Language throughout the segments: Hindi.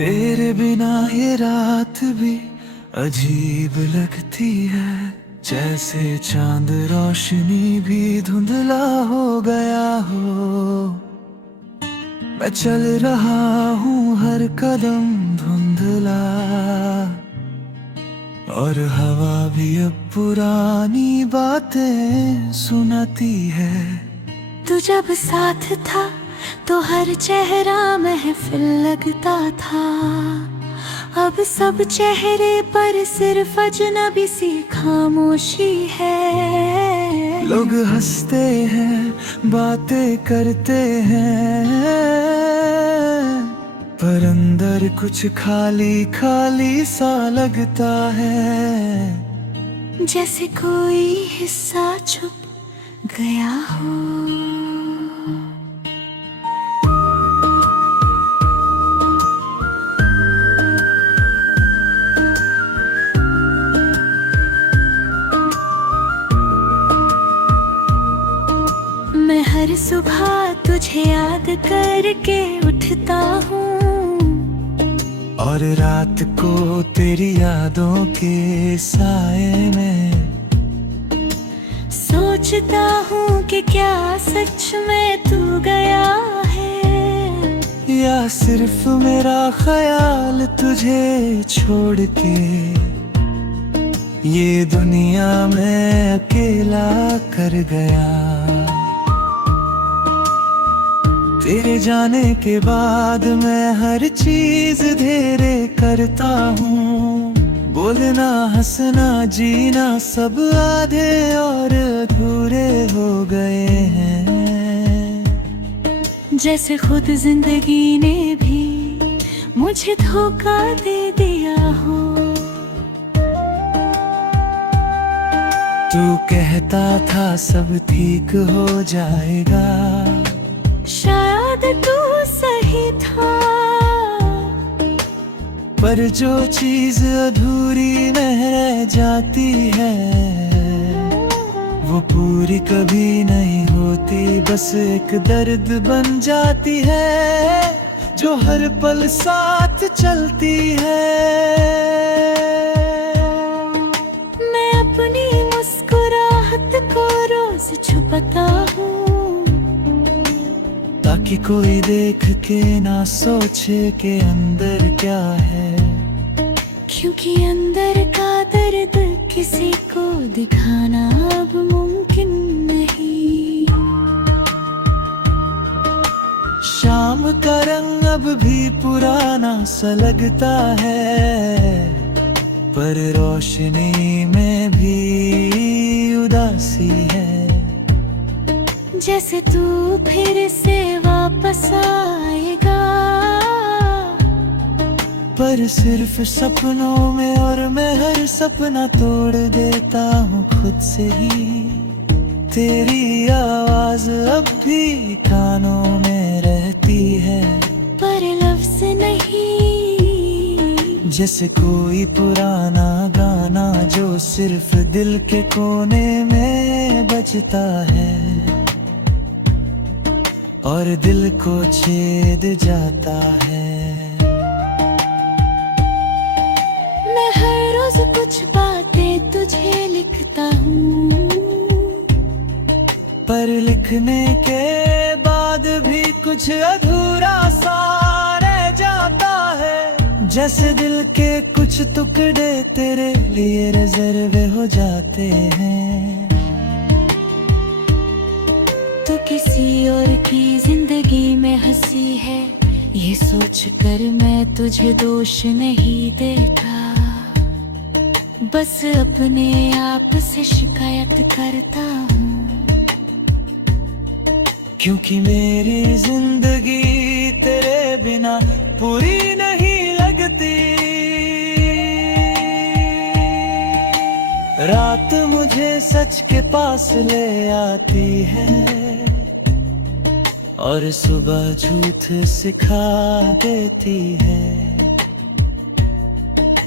तेरे बिना ये रात भी अजीब लगती है, जैसे चांद रोशनी भी धुंधला हो गया हो। मैं चल रहा हूँ हर कदम धुंधला, और हवा भी अब पुरानी बातें सुनाती है। तू जब साथ था तो हर चेहरा महफिल लगता था। अब सब चेहरे पर सिर्फ अजनबी सी खामोशी है। लोग हंसते हैं, बातें करते हैं, पर अंदर कुछ खाली खाली सा लगता है, जैसे कोई हिस्सा छुप गया हो। मैं हर सुबह तुझे याद करके उठता हूँ, और रात को तेरी यादों के साए में सोचता हूँ कि क्या सच में तू गया है, या सिर्फ मेरा ख्याल तुझे छोड़ के ये दुनिया में अकेला कर गया। तेरे जाने के बाद मैं हर चीज धीरे करता हूँ। बोलना, हंसना, जीना सब आधे और अधूरे हो गए हैं, जैसे खुद जिंदगी ने भी मुझे धोखा दे दिया हो। तू कहता था सब ठीक हो जाएगा, शायद तू सही था, पर जो चीज अधूरी रह जाती है वो पूरी कभी नहीं होती। बस एक दर्द बन जाती है जो हर पल साथ चलती है। मैं अपनी मुस्कुराहट को रोज छुपाता हूँ, ताकि कोई देख के ना सोचे कि अंदर क्या है, क्योंकि अंदर का दर्द किसी को दिखाना अब मुमकिन नहीं। शाम का रंग अब भी पुराना सा लगता है, पर रोशनी में भी उदासी है, जैसे तू फिर से वापस आएगा, पर सिर्फ सपनों में। और मैं हर सपना तोड़ देता हूँ खुद से ही। तेरी आवाज अब भी कानों में रहती है, पर लफ्ज़ नहीं। जैसे कोई पुराना गाना जो सिर्फ दिल के कोने में बजता है, और दिल को छेद जाता है। मैं हर रोज कुछ बातें तुझे लिखता हूँ, पर लिखने के बाद भी कुछ अधूरा सा रह जाता है, जैसे दिल के कुछ टुकड़े तेरे लिए रिजर्व हो जाते हैं। तू किसी और की जिंदगी में हंसी है, ये सोच कर मैं तुझे दोष नहीं देता, बस अपने आप से शिकायत करता हूँ। क्योंकि मेरी जिंदगी तेरे बिना पूरी नहीं लगती। रात मुझे सच के पास ले आती है, और सुबह झूठ सिखा देती है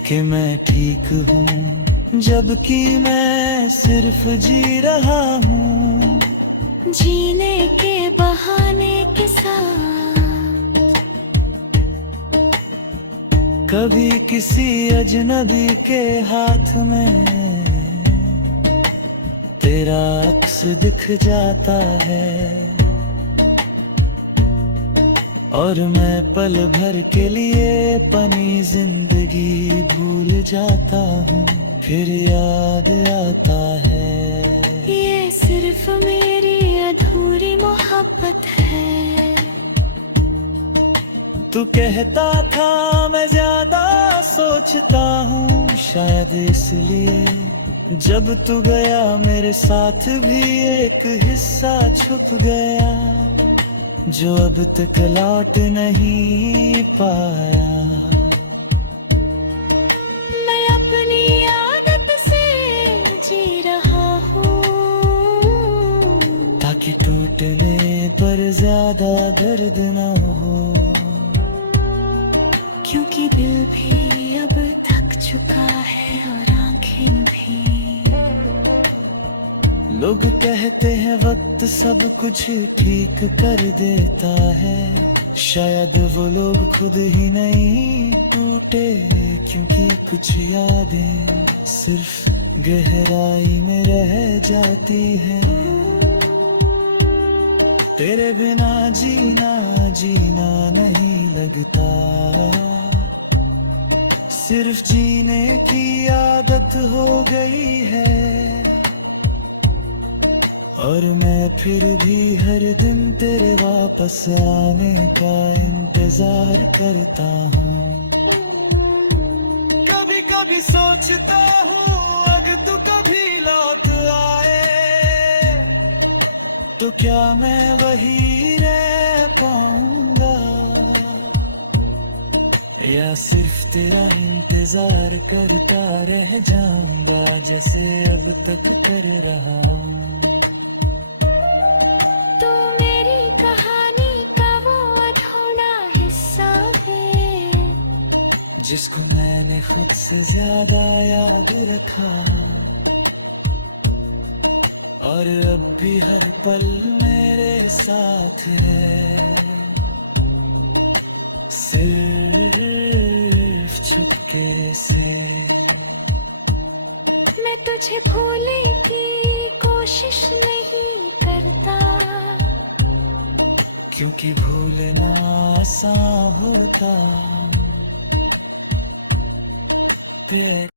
कि मैं ठीक हूँ, जबकि मैं सिर्फ जी रहा हूँ। जीने के बहाने के साथ कभी किसी अजनबी के हाथ में तेरा अक्स दिख जाता है, और मैं पल भर के लिए अपनी जिंदगी भूल जाता हूँ, फिर याद आता है ये सिर्फ मेरी अधूरी मोहब्बत है। तू कहता था मैं ज्यादा सोचता हूँ, शायद इसलिए जब तू गया मेरे साथ भी एक हिस्सा छुप गया, जो अब तक लौट नहीं पाया। मैं अपनी आदत से जी रहा हूँ, ताकि टूटने पर ज्यादा दर्द न हो, क्योंकि दिल भी अब थक चुका है और आंखें भी। लोग कहते हैं वक्त सब कुछ ठीक कर देता है, शायद वो लोग खुद ही नहीं टूटे, क्योंकि कुछ यादें सिर्फ गहराई में रह जाती हैं। तेरे बिना जीना जीना नहीं लगता, सिर्फ जीने की आदत हो गई है, और मैं फिर भी हर दिन तेरे वापस आने का इंतजार करता हूँ। कभी कभी सोचता हूँ अगर तू कभी लौट आए, तो क्या मैं वही रह पाऊंगा, या सिर्फ तेरा इंतजार करता रह जाऊंगा, जैसे अब तक कर रहा हूँ। तू मेरी कहानी का वो अधूरा हिस्सा है, जिसको मैंने खुद से ज्यादा याद रखा, और अब भी हर पल मेरे साथ है, सिर्फ चुपके से। मैं तुझे भूलने की कोशिश नहीं करता, क्योंकि भूलना आसान होता तेरे